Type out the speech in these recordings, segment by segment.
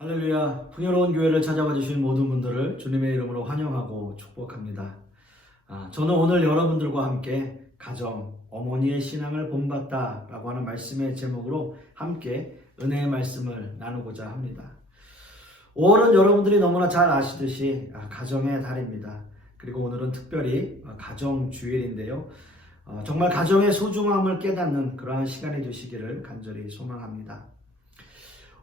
할렐루야. 풍요로운 교회를 찾아와 주신 모든 분들을 주님의 이름으로 환영하고 축복합니다. 저는 오늘 여러분들과 함께 가정, 어머니의 신앙을 본받다 라고 하는 말씀의 제목으로 함께 은혜의 말씀을 나누고자 합니다. 5월은 여러분들이 너무나 잘 아시듯이 가정의 달입니다. 그리고 오늘은 특별히 가정주일인데요. 정말 가정의 소중함을 깨닫는 그러한 시간이 되시기를 간절히 소망합니다.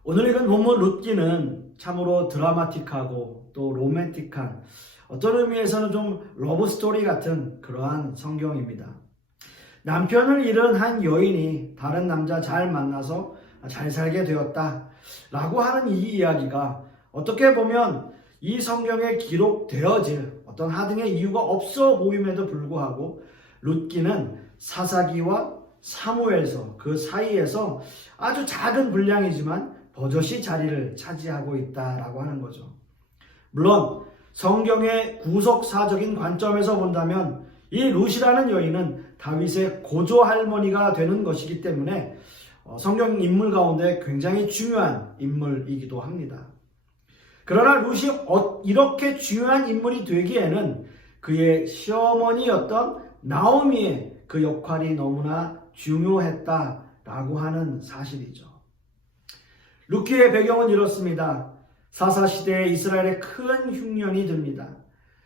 오늘 읽은 본문 룻기는 참으로 드라마틱하고 또 로맨틱한, 어떤 의미에서는 좀 러브스토리 같은 그러한 성경입니다. 남편을 잃은 한 여인이 다른 남자 잘 만나서 잘 살게 되었다 라고 하는 이 이야기가 어떻게 보면 이 성경에 기록되어질 어떤 하등의 이유가 없어 보임에도 불구하고 룻기는 사사기와 사무엘서 그 사이에서 아주 작은 분량이지만 버젓이 자리를 차지하고 있다라고 하는 거죠. 물론 성경의 구속사적인 관점에서 본다면 이 룻이라는 여인은 다윗의 고조 할머니가 되는 것이기 때문에 성경 인물 가운데 굉장히 중요한 인물이기도 합니다. 그러나 룻이 이렇게 중요한 인물이 되기에는 그의 시어머니였던 나오미의 그 역할이 너무나 중요했다라고 하는 사실이죠. 룻기의 배경은 이렇습니다. 사사시대에 이스라엘에 큰 흉년이 듭니다.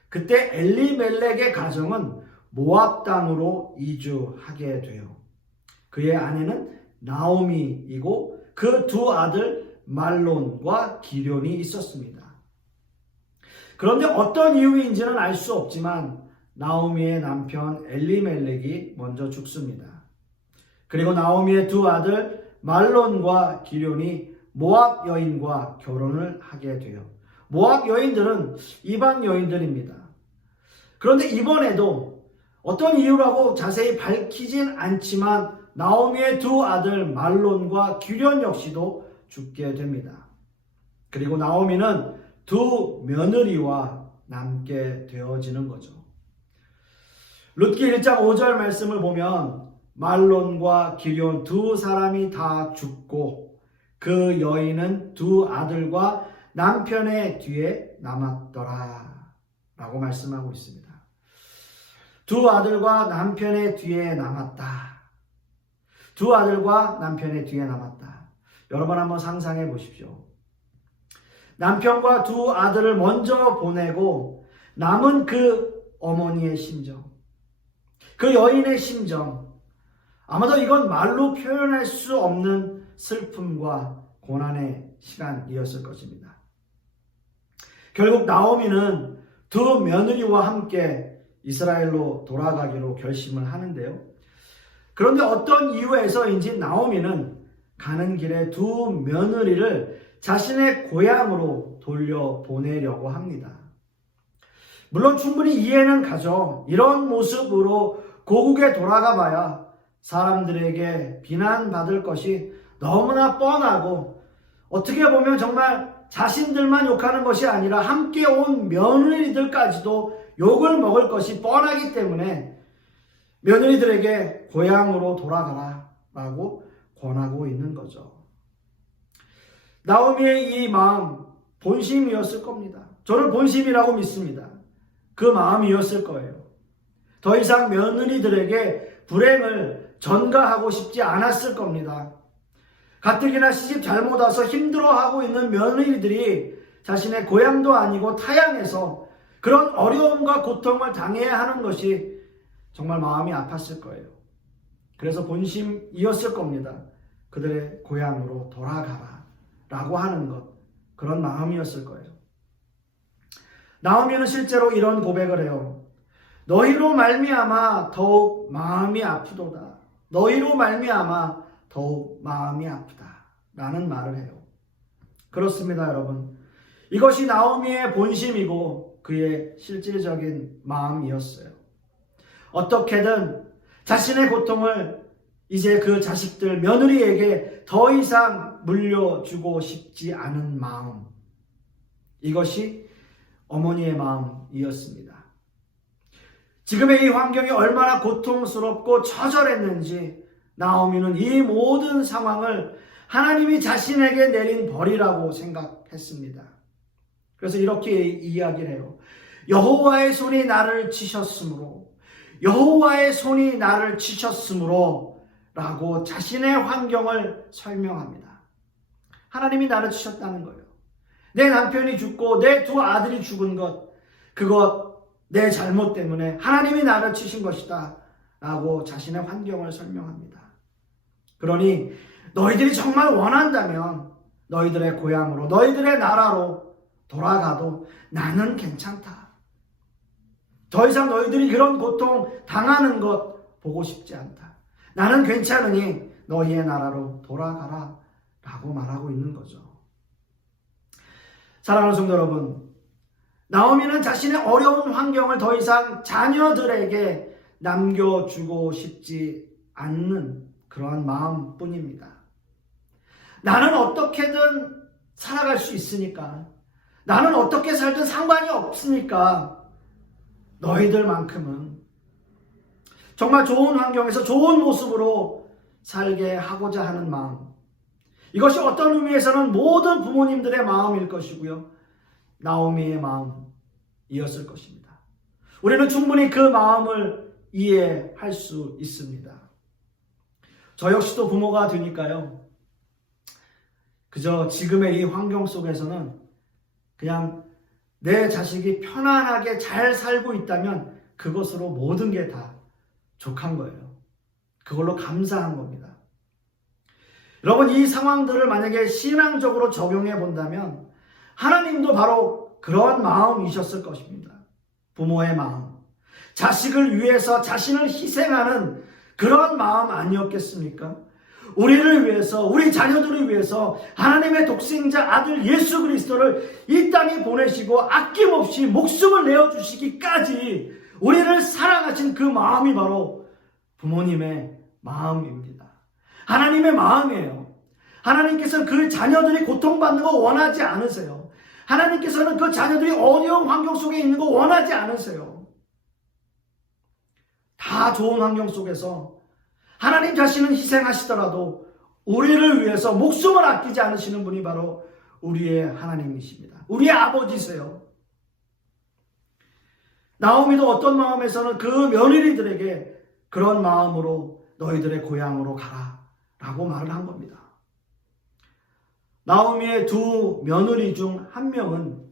그때 엘리멜렉의 가정은 모압 땅으로 이주하게 돼요. 그의 아내는 나오미이고 그 두 아들 말론과 기럐이 있었습니다. 그런데 어떤 이유인지는 알 수 없지만 나오미의 남편 엘리멜렉이 먼저 죽습니다. 그리고 나오미의 두 아들 말론과 기럐이 모압 여인과 결혼을 하게 돼요. 모압 여인들은 이방 여인들입니다. 그런데 이번에도 어떤 이유라고 자세히 밝히진 않지만 나오미의 두 아들 말론과 기럐 역시도 죽게 됩니다. 그리고 나오미는 두 며느리와 남게 되어지는 거죠. 룻기 1장 5절 말씀을 보면 말론과 기럐 두 사람이 다 죽고 그 여인은 두 아들과 남편의 뒤에 남았더라 라고 말씀하고 있습니다. 두 아들과 남편의 뒤에 남았다. 두 아들과 남편의 뒤에 남았다. 여러분 한번 상상해 보십시오. 남편과 두 아들을 먼저 보내고 남은 그 어머니의 심정, 그 여인의 심정, 아마도 이건 말로 표현할 수 없는 슬픔과 고난의 시간이었을 것입니다. 결국 나오미는 두 며느리와 함께 이스라엘로 돌아가기로 결심을 하는데요. 그런데 어떤 이유에서인지 나오미는 가는 길에 두 며느리를 자신의 고향으로 돌려보내려고 합니다. 물론 충분히 이해는 가죠. 이런 모습으로 고국에 돌아가 봐야 사람들에게 비난받을 것이 너무나 뻔하고 어떻게 보면 정말 자신들만 욕하는 것이 아니라 함께 온 며느리들까지도 욕을 먹을 것이 뻔하기 때문에 며느리들에게 고향으로 돌아가라 라고 권하고 있는 거죠. 나오미의 이 마음 본심이었을 겁니다. 저는 본심이라고 믿습니다. 그 마음이었을 거예요. 더 이상 며느리들에게 불행을 전가하고 싶지 않았을 겁니다. 가뜩이나 시집 잘못 와서 힘들어하고 있는 며느리들이 자신의 고향도 아니고 타향에서 그런 어려움과 고통을 당해야 하는 것이 정말 마음이 아팠을 거예요. 그래서 본심이었을 겁니다. 그들의 고향으로 돌아가라 라고 하는 것, 그런 마음이었을 거예요. 나오미는 실제로 이런 고백을 해요. 너희로 말미암아 더욱 마음이 아프도다. 너희로 말미암아 더욱 마음이 아프다 라는 말을 해요. 그렇습니다, 여러분. 이것이 나오미의 본심이고 그의 실질적인 마음이었어요. 어떻게든 자신의 고통을 이제 그 자식들, 며느리에게 더 이상 물려주고 싶지 않은 마음, 이것이 어머니의 마음이었습니다. 지금의 이 환경이 얼마나 고통스럽고 처절했는지 나오미는 이 모든 상황을 하나님이 자신에게 내린 벌이라고 생각했습니다. 그래서 이렇게 이야기를 해요. 여호와의 손이 나를 치셨으므로, 여호와의 손이 나를 치셨으므로 라고 자신의 환경을 설명합니다. 하나님이 나를 치셨다는 거예요. 내 남편이 죽고 내 두 아들이 죽은 것, 그것 내 잘못 때문에 하나님이 나를 치신 것이다 라고 자신의 환경을 설명합니다. 그러니 너희들이 정말 원한다면 너희들의 고향으로, 너희들의 나라로 돌아가도 나는 괜찮다. 더 이상 너희들이 그런 고통 당하는 것 보고 싶지 않다. 나는 괜찮으니 너희의 나라로 돌아가라 라고 말하고 있는 거죠. 사랑하는 성도 여러분, 나오미는 자신의 어려운 환경을 더 이상 자녀들에게 남겨주고 싶지 않는 그러한 마음뿐입니다. 나는 어떻게든 살아갈 수 있으니까, 나는 어떻게 살든 상관이 없으니까 너희들만큼은 정말 좋은 환경에서 좋은 모습으로 살게 하고자 하는 마음, 이것이 어떤 의미에서는 모든 부모님들의 마음일 것이고요, 나오미의 마음이었을 것입니다. 우리는 충분히 그 마음을 이해할 수 있습니다. 저 역시도 부모가 되니까요, 그저 지금의 이 환경 속에서는 그냥 내 자식이 편안하게 잘 살고 있다면 그것으로 모든 게 다 족한 거예요. 그걸로 감사한 겁니다. 여러분, 이 상황들을 만약에 신앙적으로 적용해 본다면 하나님도 바로 그런 마음이셨을 것입니다. 부모의 마음, 자식을 위해서 자신을 희생하는 그런 마음 아니었겠습니까? 우리를 위해서, 우리 자녀들을 위해서 하나님의 독생자 아들 예수 그리스도를 이 땅에 보내시고 아낌없이 목숨을 내어주시기까지 우리를 사랑하신 그 마음이 바로 부모님의 마음입니다. 하나님의 마음이에요. 하나님께서는 그 자녀들이 고통받는 거 원하지 않으세요. 하나님께서는 그 자녀들이 어려운 환경 속에 있는 거 원하지 않으세요. 다 좋은 환경 속에서 하나님 자신은 희생하시더라도 우리를 위해서 목숨을 아끼지 않으시는 분이 바로 우리의 하나님이십니다. 우리의 아버지세요. 나오미도 어떤 마음에서는 그 며느리들에게 그런 마음으로 너희들의 고향으로 가라 라고 말을 한 겁니다. 나오미의 두 며느리 중 한 명은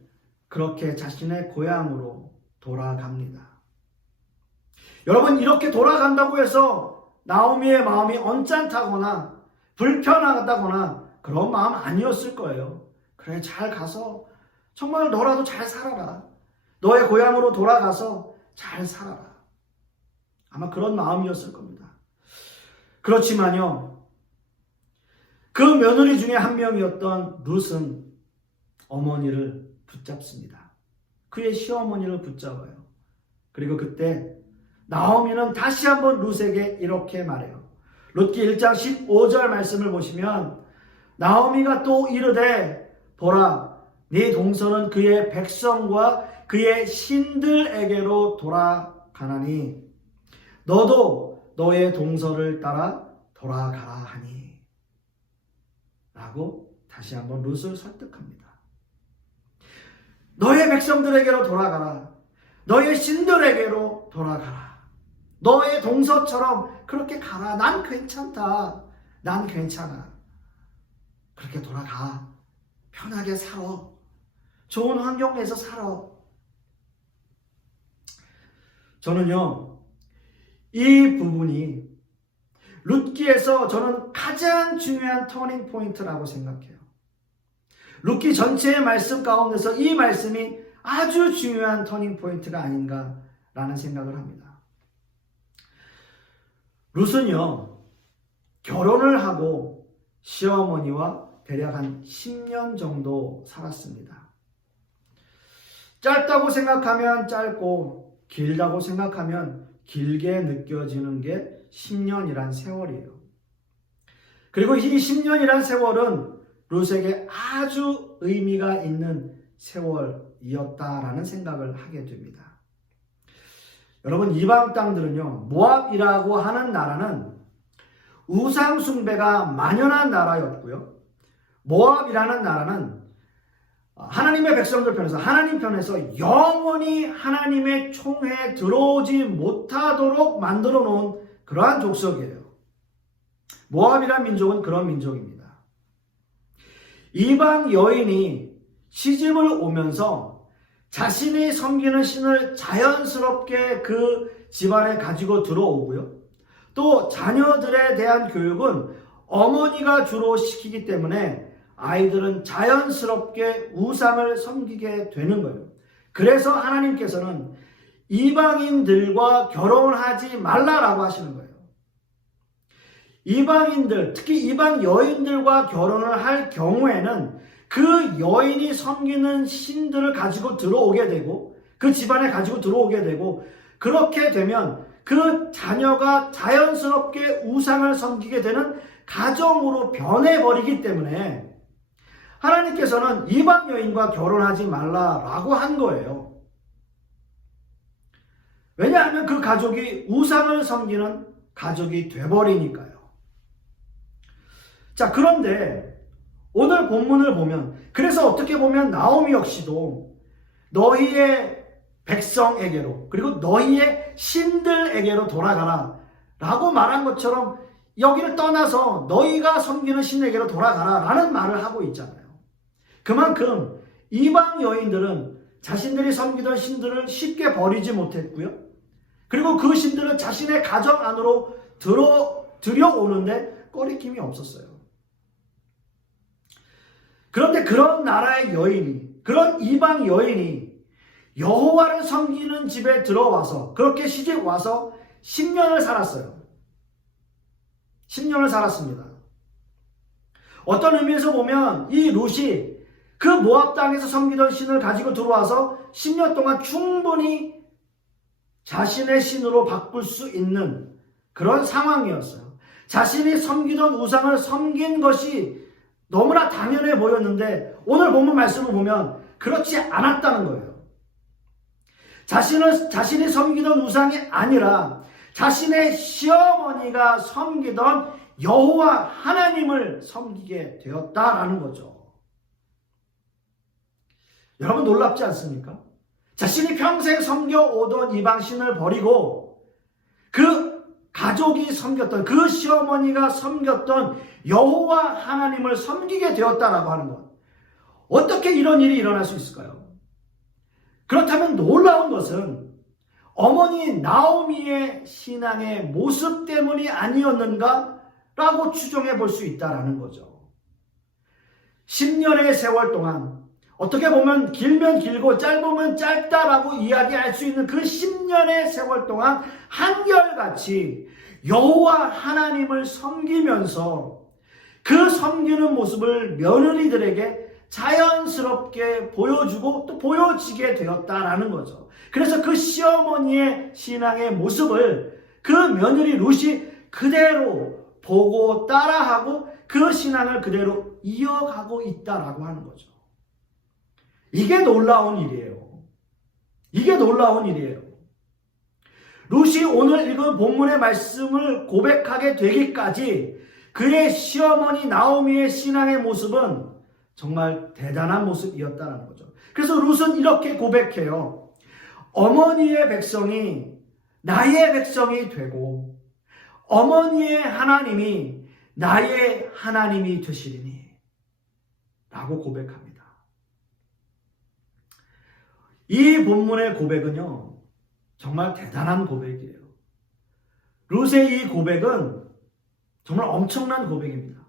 그렇게 자신의 고향으로 돌아갑니다. 여러분, 이렇게 돌아간다고 해서 나오미의 마음이 언짢다거나 불편하다거나 그런 마음 아니었을 거예요. 그래, 잘 가서 정말 너라도 잘 살아라. 너의 고향으로 돌아가서 잘 살아라. 아마 그런 마음이었을 겁니다. 그렇지만요, 그 며느리 중에 한 명이었던 룻은 어머니를 붙잡습니다. 그의 시어머니를 붙잡아요. 그리고 그때 나오미는 다시 한번 룻에게 이렇게 말해요. 룻기 1장 15절 말씀을 보시면 나오미가 또 이르되 보라, 네 동서는 그의 백성과 그의 신들에게로 돌아가나니 너도 너의 동서를 따라 돌아가라 하니 라고 다시 한번 룻을 설득합니다. 너의 백성들에게로 돌아가라. 너의 신들에게로 돌아가라. 너의 동서처럼 그렇게 가라. 난 괜찮다. 난 괜찮아. 그렇게 돌아가. 편하게 살아. 좋은 환경에서 살아. 저는요, 이 부분이 룻기에서 저는 가장 중요한 터닝 포인트라고 생각해요. 룻기 전체의 말씀 가운데서 이 말씀이 아주 중요한 터닝 포인트가 아닌가라는 생각을 합니다. 룻은요, 결혼을 하고 시어머니와 대략 한 10년 정도 살았습니다. 짧다고 생각하면 짧고 길다고 생각하면 길게 느껴지는 게 10년이란 세월이에요. 그리고 이 10년이란 세월은 룻에게 아주 의미가 있는 세월이었다라는 생각을 하게 됩니다. 여러분, 이방 땅들은요, 모압이라고 하는 나라는 우상 숭배가 만연한 나라였고요. 모압이라는 나라는 하나님의 백성들 편에서, 하나님 편에서 영원히 하나님의 총회에 들어오지 못하도록 만들어 놓은 그러한 족속이에요. 모압이라는 민족은 그런 민족입니다. 이방 여인이 시집을 오면서 자신이 섬기는 신을 자연스럽게 그 집안에 가지고 들어오고요. 또 자녀들에 대한 교육은 어머니가 주로 시키기 때문에 아이들은 자연스럽게 우상을 섬기게 되는 거예요. 그래서 하나님께서는 이방인들과 결혼하지 말라라고 하시는 거예요. 이방인들, 특히 이방 여인들과 결혼을 할 경우에는 그 여인이 섬기는 신들을 가지고 들어오게 되고, 그 집안에 가지고 들어오게 되고, 그렇게 되면 그 자녀가 자연스럽게 우상을 섬기게 되는 가정으로 변해버리기 때문에 하나님께서는 이방 여인과 결혼하지 말라라고 한 거예요. 왜냐하면 그 가족이 우상을 섬기는 가족이 돼버리니까요. 자, 그런데 오늘 본문을 보면, 그래서 어떻게 보면 나오미 역시도 너희의 백성에게로, 그리고 너희의 신들에게로 돌아가라 라고 말한 것처럼 여기를 떠나서 너희가 섬기는 신에게로 돌아가라 라는 말을 하고 있잖아요. 그만큼 이방 여인들은 자신들이 섬기던 신들을 쉽게 버리지 못했고요. 그리고 그 신들은 자신의 가정 안으로 들여오는데 꺼리낌이 없었어요. 그런데 그런 나라의 여인이, 그런 이방 여인이 여호와를 섬기는 집에 들어와서 그렇게 시집 와서 10년을 살았어요. 10년을 살았습니다. 어떤 의미에서 보면 이 룻이 그 모압 땅에서 섬기던 신을 가지고 들어와서 10년 동안 충분히 자신의 신으로 바꿀 수 있는 그런 상황이었어요. 자신이 섬기던 우상을 섬긴 것이 너무나 당연해 보였는데 오늘 본문 말씀을 보면 그렇지 않았다는 거예요. 자신이 섬기던 우상이 아니라 자신의 시어머니가 섬기던 여호와 하나님을 섬기게 되었다라는 거죠. 여러분 놀랍지 않습니까? 자신이 평생 섬겨오던 이방신을 버리고 그 가족이 섬겼던, 그 시어머니가 섬겼던 여호와 하나님을 섬기게 되었다라고 하는 것. 어떻게 이런 일이 일어날 수 있을까요? 그렇다면 놀라운 것은 어머니 나오미의 신앙의 모습 때문이 아니었는가? 라고 추정해 볼 수 있다는 거죠. 10년의 세월 동안 어떻게 보면 길면 길고 짧으면 짧다라고 이야기할 수 있는 그 10년의 세월 동안 한결같이 여호와 하나님을 섬기면서 그 섬기는 모습을 며느리들에게 자연스럽게 보여주고 또 보여지게 되었다라는 거죠. 그래서 그 시어머니의 신앙의 모습을 그 며느리 룻이 그대로 보고 따라하고 그 신앙을 그대로 이어가고 있다라고 하는 거죠. 이게 놀라운 일이에요. 이게 놀라운 일이에요. 룻이 오늘 읽은 본문의 말씀을 고백하게 되기까지 그의 시어머니 나오미의 신앙의 모습은 정말 대단한 모습이었다는 거죠. 그래서 룻은 이렇게 고백해요. 어머니의 백성이 나의 백성이 되고 어머니의 하나님이 나의 하나님이 되시리니 라고 고백합니다. 이 본문의 고백은요, 정말 대단한 고백이에요. 룻의 이 고백은 정말 엄청난 고백입니다.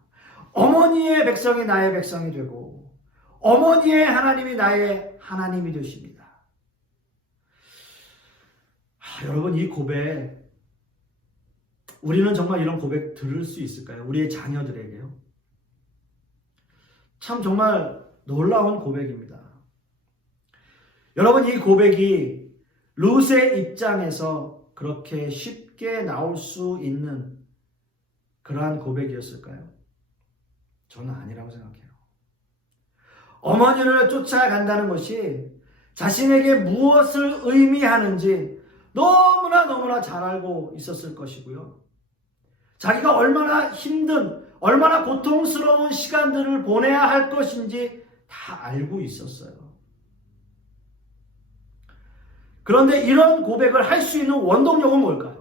어머니의 백성이 나의 백성이 되고 어머니의 하나님이 나의 하나님이 되십니다. 여러분 이 고백, 우리는 정말 이런 고백 들을 수 있을까요? 우리의 자녀들에게요. 참 정말 놀라운 고백입니다. 여러분 이 고백이 룻의 입장에서 그렇게 쉽게 나올 수 있는 그러한 고백이었을까요? 저는 아니라고 생각해요. 어머니를 쫓아간다는 것이 자신에게 무엇을 의미하는지 너무나 잘 알고 있었을 것이고요. 자기가 얼마나 힘든, 얼마나 고통스러운 시간들을 보내야 할 것인지 다 알고 있었어요. 그런데 이런 고백을 할 수 있는 원동력은 뭘까요?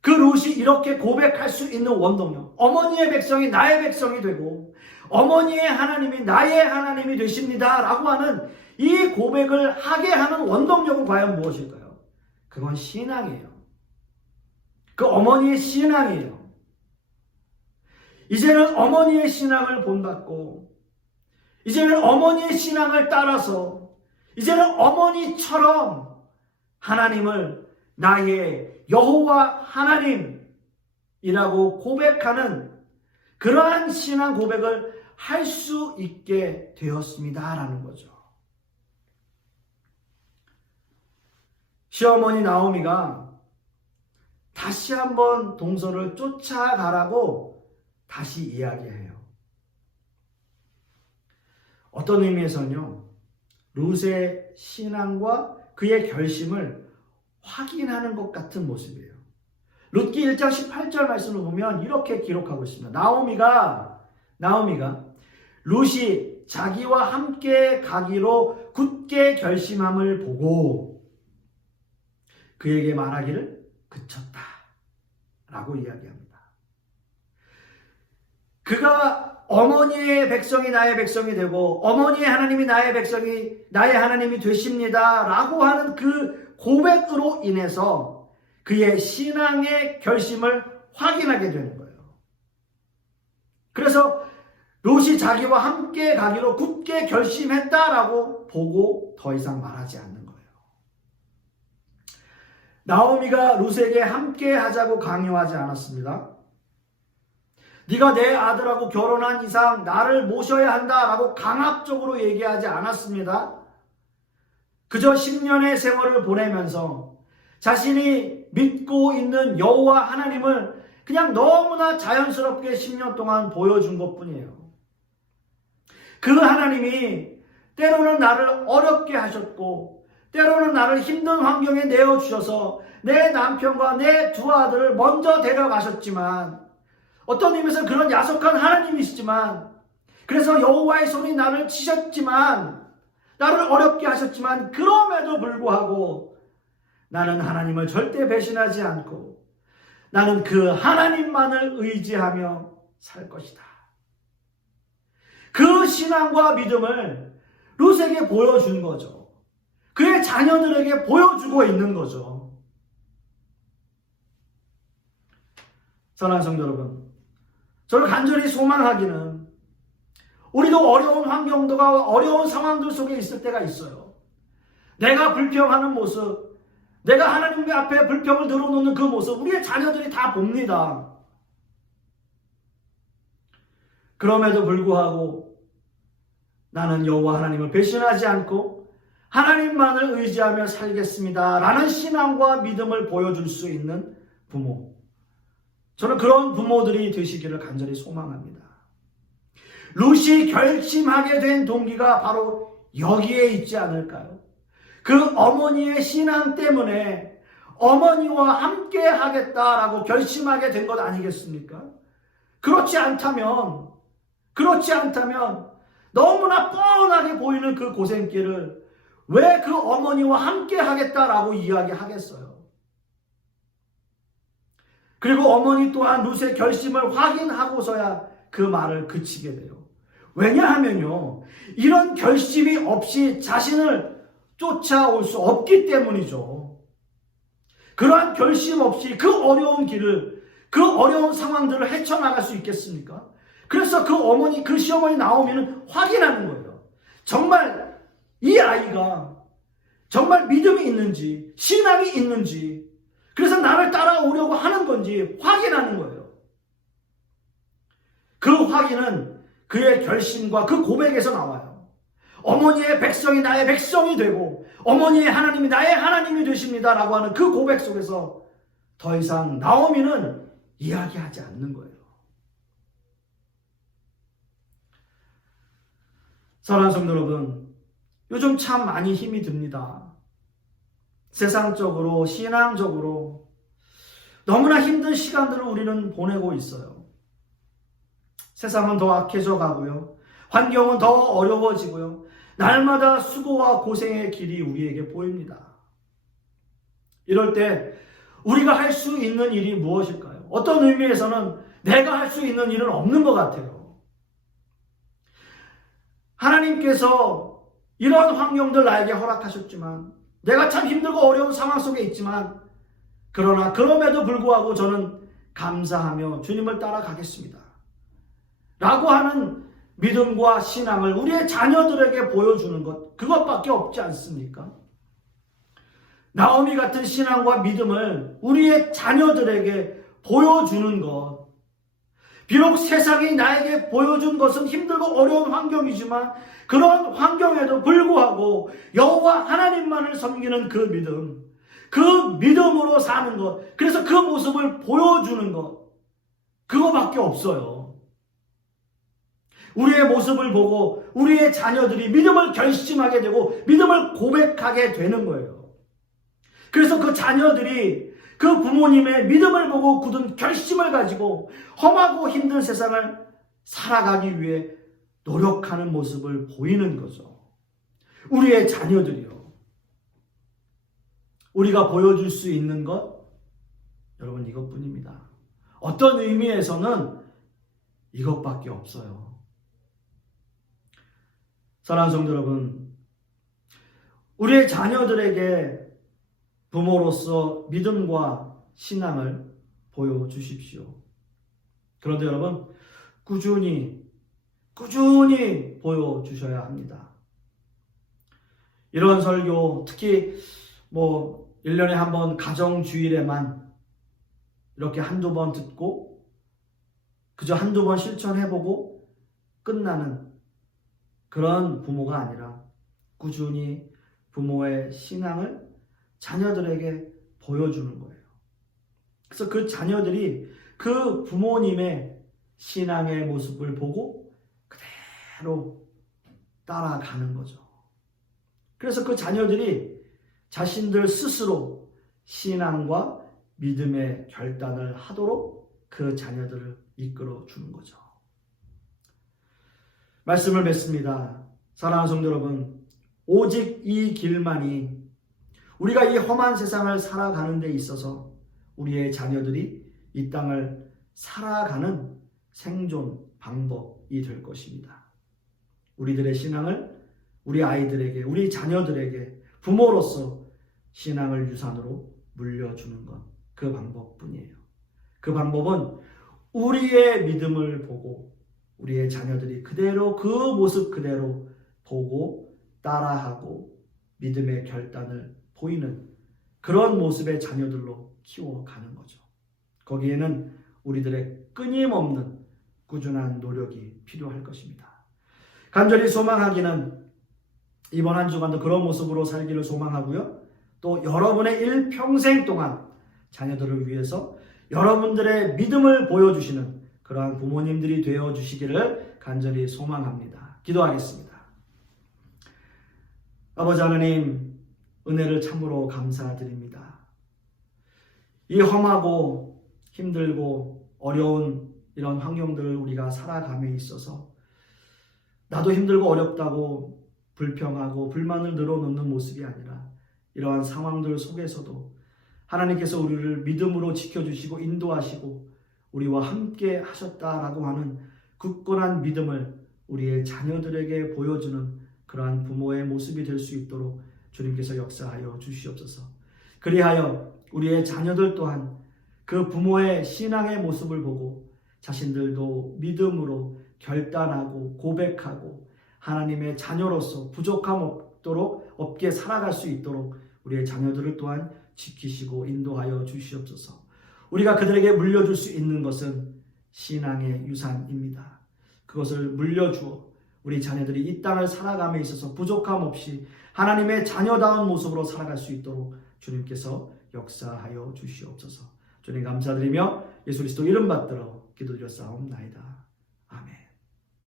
그 룻이 이렇게 고백할 수 있는 원동력, 어머니의 백성이 나의 백성이 되고 어머니의 하나님이 나의 하나님이 되십니다 라고 하는 이 고백을 하게 하는 원동력은 과연 무엇일까요? 그건 신앙이에요. 그 어머니의 신앙이에요. 이제는 어머니의 신앙을 본받고, 이제는 어머니의 신앙을 따라서, 이제는 어머니처럼 하나님을 나의 여호와 하나님이라고 고백하는 그러한 신앙 고백을 할 수 있게 되었습니다라는 거죠. 시어머니 나오미가 다시 한번 동서를 쫓아가라고 다시 이야기해요. 어떤 의미에서는요, 룻의 신앙과 그의 결심을 확인하는 것 같은 모습이에요. 룻기 1장 18절 말씀을 보면 이렇게 기록하고 있습니다. 나오미가 룻이 자기와 함께 가기로 굳게 결심함을 보고 그에게 말하기를 그쳤다 라고 이야기합니다. 그가 어머니의 백성이 나의 백성이 되고 어머니의 하나님이 나의 백성이 나의 하나님이 되십니다 라고 하는 그 고백으로 인해서 그의 신앙의 결심을 확인하게 되는 거예요. 그래서 롯이 자기와 함께 가기로 굳게 결심했다라고 보고 더 이상 말하지 않는 거예요. 나오미가 롯에게 함께 하자고 강요하지 않았습니다. 네가 내 아들하고 결혼한 이상 나를 모셔야 한다라고 강압적으로 얘기하지 않았습니다. 그저 10년의 세월을 보내면서 자신이 믿고 있는 여호와 하나님을 그냥 너무나 자연스럽게 10년 동안 보여준 것뿐이에요. 그 하나님이 때로는 나를 어렵게 하셨고 때로는 나를 힘든 환경에 내어주셔서 내 남편과 내 두 아들을 먼저 데려가셨지만 어떤 의미에서 그런 야속한 하나님이시지만 그래서 여호와의 손이 나를 치셨지만 나를 어렵게 하셨지만 그럼에도 불구하고 나는 하나님을 절대 배신하지 않고 나는 그 하나님만을 의지하며 살 것이다. 그 신앙과 믿음을 롯에게 보여준 거죠. 그의 자녀들에게 보여주고 있는 거죠. 사랑하는 성도 여러분, 저를 간절히 소망하기는 우리도 어려운 환경도가 어려운 상황들 속에 있을 때가 있어요. 내가 불평하는 모습, 내가 하나님 앞에 불평을 늘어놓는 그 모습 우리의 자녀들이 다 봅니다. 그럼에도 불구하고 나는 여호와 하나님을 배신하지 않고 하나님만을 의지하며 살겠습니다 라는 신앙과 믿음을 보여줄 수 있는 부모, 저는 그런 부모들이 되시기를 간절히 소망합니다. 룻이 결심하게 된 동기가 바로 여기에 있지 않을까요? 그 어머니의 신앙 때문에 어머니와 함께 하겠다라고 결심하게 된 것 아니겠습니까? 그렇지 않다면 너무나 뻔하게 보이는 그 고생길을 왜 그 어머니와 함께 하겠다라고 이야기하겠어요? 그리고 어머니 또한 룻의 결심을 확인하고서야 그 말을 그치게 돼요. 왜냐하면요, 이런 결심이 없이 자신을 쫓아올 수 없기 때문이죠. 그러한 결심 없이 그 어려운 길을, 그 어려운 상황들을 헤쳐나갈 수 있겠습니까? 그래서 그 시어머니 나오미는 확인하는 거예요. 정말 이 아이가 정말 믿음이 있는지, 신앙이 있는지, 그래서 나를 따라오려고 하는 건지 확인하는 거예요. 그 확인은 그의 결심과 그 고백에서 나와요. 어머니의 백성이 나의 백성이 되고 어머니의 하나님이 나의 하나님이 되십니다 라고 하는 그 고백 속에서 더 이상 나오미는 이야기하지 않는 거예요. 사랑하는 성도 여러분, 요즘 참 많이 힘이 듭니다. 세상적으로, 신앙적으로 너무나 힘든 시간들을 우리는 보내고 있어요. 세상은 더 악해져 가고요. 환경은 더 어려워지고요. 날마다 수고와 고생의 길이 우리에게 보입니다. 이럴 때 우리가 할 수 있는 일이 무엇일까요? 어떤 의미에서는 내가 할 수 있는 일은 없는 것 같아요. 하나님께서 이런 환경들 나에게 허락하셨지만, 내가 참 힘들고 어려운 상황 속에 있지만, 그러나 그럼에도 불구하고 저는 감사하며 주님을 따라가겠습니다 라고 하는 믿음과 신앙을 우리의 자녀들에게 보여주는 것, 그것밖에 없지 않습니까? 나오미 같은 신앙과 믿음을 우리의 자녀들에게 보여주는 것, 비록 세상이 나에게 보여준 것은 힘들고 어려운 환경이지만 그런 환경에도 불구하고 여호와 하나님만을 섬기는 그 믿음, 그 믿음으로 사는 것, 그래서 그 모습을 보여주는 것, 그거밖에 없어요. 우리의 모습을 보고 우리의 자녀들이 믿음을 결심하게 되고 믿음을 고백하게 되는 거예요. 그래서 그 자녀들이 그 부모님의 믿음을 보고 굳은 결심을 가지고 험하고 힘든 세상을 살아가기 위해 노력하는 모습을 보이는 거죠. 우리의 자녀들이요. 우리가 보여줄 수 있는 것, 여러분 이것뿐입니다. 어떤 의미에서는 이것밖에 없어요. 사랑하는 성도 여러분, 우리의 자녀들에게 부모로서 믿음과 신앙을 보여주십시오. 그런데 여러분, 꾸준히 보여주셔야 합니다. 이런 설교, 특히 1년에 한 번 가정주일에만 이렇게 한두 번 듣고 그저 한두 번 실천해보고 끝나는 그런 부모가 아니라 꾸준히 부모의 신앙을 자녀들에게 보여주는 거예요. 그래서 그 자녀들이 그 부모님의 신앙의 모습을 보고 그대로 따라가는 거죠. 그래서 그 자녀들이 자신들 스스로 신앙과 믿음의 결단을 하도록 그 자녀들을 이끌어 주는 거죠. 말씀을 맺습니다. 사랑하는 성도 여러분, 오직 이 길만이 우리가 이 험한 세상을 살아가는 데 있어서 우리의 자녀들이 이 땅을 살아가는 생존 방법이 될 것입니다. 우리들의 신앙을 우리 아이들에게, 우리 자녀들에게 부모로서 신앙을 유산으로 물려주는 것, 그 방법뿐이에요. 그 방법은 우리의 믿음을 보고 우리의 자녀들이 그대로 그 모습 그대로 보고 따라하고 믿음의 결단을 보이는 그런 모습의 자녀들로 키워가는 거죠. 거기에는 우리들의 끊임없는 꾸준한 노력이 필요할 것입니다. 간절히 소망하기는 이번 한 주간도 그런 모습으로 살기를 소망하고요. 또 여러분의 일평생 동안 자녀들을 위해서 여러분들의 믿음을 보여주시는 그러한 부모님들이 되어주시기를 간절히 소망합니다. 기도하겠습니다. 아버지 하나님, 은혜를 참으로 감사드립니다. 이 험하고 힘들고 어려운 이런 환경들을 우리가 살아감에 있어서 나도 힘들고 어렵다고 불평하고 불만을 늘어놓는 모습이 아니라 이러한 상황들 속에서도 하나님께서 우리를 믿음으로 지켜주시고 인도하시고 우리와 함께 하셨다라고 하는 굳건한 믿음을 우리의 자녀들에게 보여주는 그러한 부모의 모습이 될 수 있도록 주님께서 역사하여 주시옵소서. 그리하여 우리의 자녀들 또한 그 부모의 신앙의 모습을 보고 자신들도 믿음으로 결단하고 고백하고 하나님의 자녀로서 부족함 없게 살아갈 수 있도록 우리의 자녀들을 또한 지키시고 인도하여 주시옵소서. 우리가 그들에게 물려줄 수 있는 것은 신앙의 유산입니다. 그것을 물려주어 우리 자녀들이 이 땅을 살아감에 있어서 부족함 없이 하나님의 자녀다운 모습으로 살아갈 수 있도록 주님께서 역사하여 주시옵소서. 주님 감사드리며 예수 그리스도 이름 받들어 기도드렸사옵나이다.